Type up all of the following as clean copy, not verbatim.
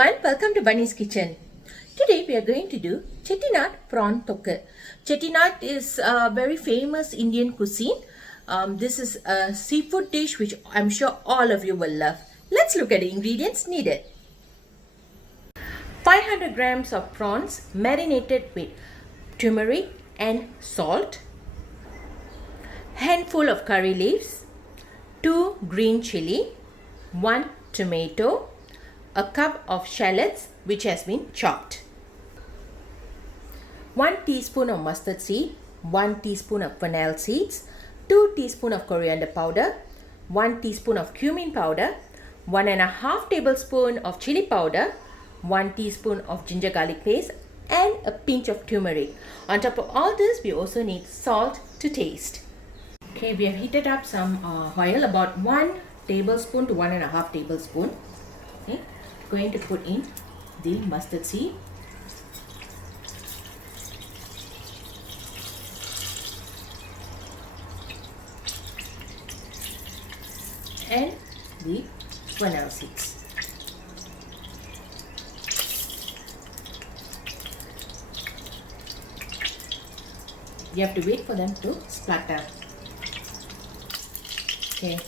everyone, welcome to Bunny's Kitchen. Today we are going to do Chettinad Prawn Thokku. Chettinad is a very famous Indian cuisine. This is a seafood dish which I'm sure all of you will love. Let's look at the ingredients needed. 500 grams of prawns marinated with turmeric and salt. Handful of curry leaves. 2 green chilli. 1 tomato. A cup of shallots which has been chopped. 1 teaspoon of mustard seed, 1 teaspoon of fennel seeds, 2 teaspoon of coriander powder, 1 teaspoon of cumin powder, 1.5 tablespoon of chili powder, 1 teaspoon of ginger garlic paste, and a pinch of turmeric. On top of all this, we also need salt to taste. Okay, we have heated up some oil, about 1 tablespoon to 1.5 tablespoon. Okay, going to put in the mustard seed. And the fennel seeds. You have to wait for them to splatter. Okay.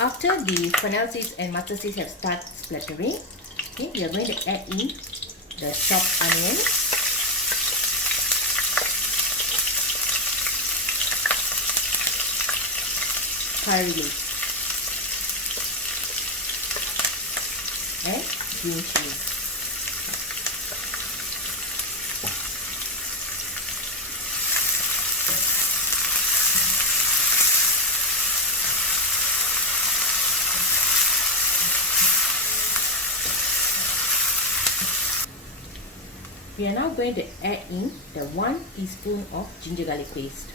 After the fennel seeds and mustard seeds have started splattering, okay, we are going to add in the chopped onion, curry leaves, and green chillies. We are now going to add in the 1 teaspoon of ginger garlic paste.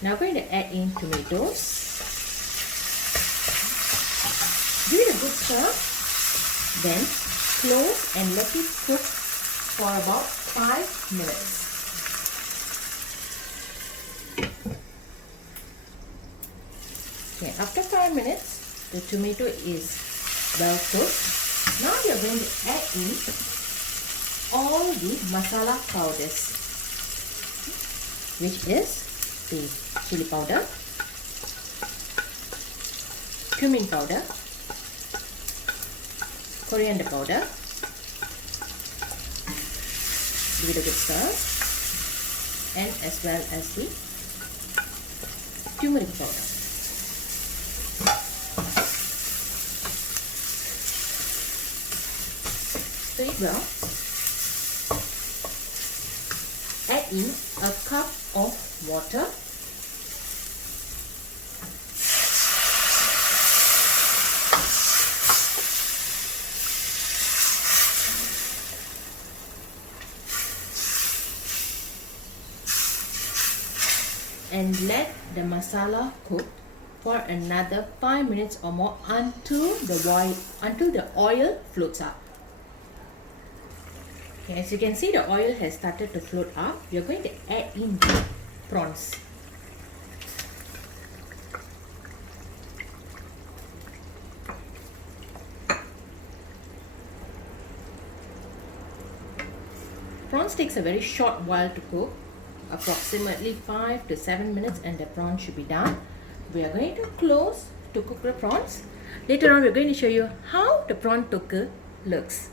Now we're going to add in tomatoes. Give it a good stir. Then close and let it cook for about 5 minutes. Okay, after 5 minutes, the tomato is well cooked. Now we are going to add in all the masala powders, which is the chili powder, cumin powder, coriander powder. Give it a good stir, and as well as the turmeric powder. Stir it well. Add in a cup of water. And let the masala cook for another 5 minutes or more until the oil floats up. Okay, as you can see, the oil has started to float up. We are going to add in the prawns. Prawns takes a very short while to cook. Approximately 5 to 7 minutes, and the prawn should be done. We are going to close to cook the prawns. Later on, we are going to show you how the prawn thokku looks.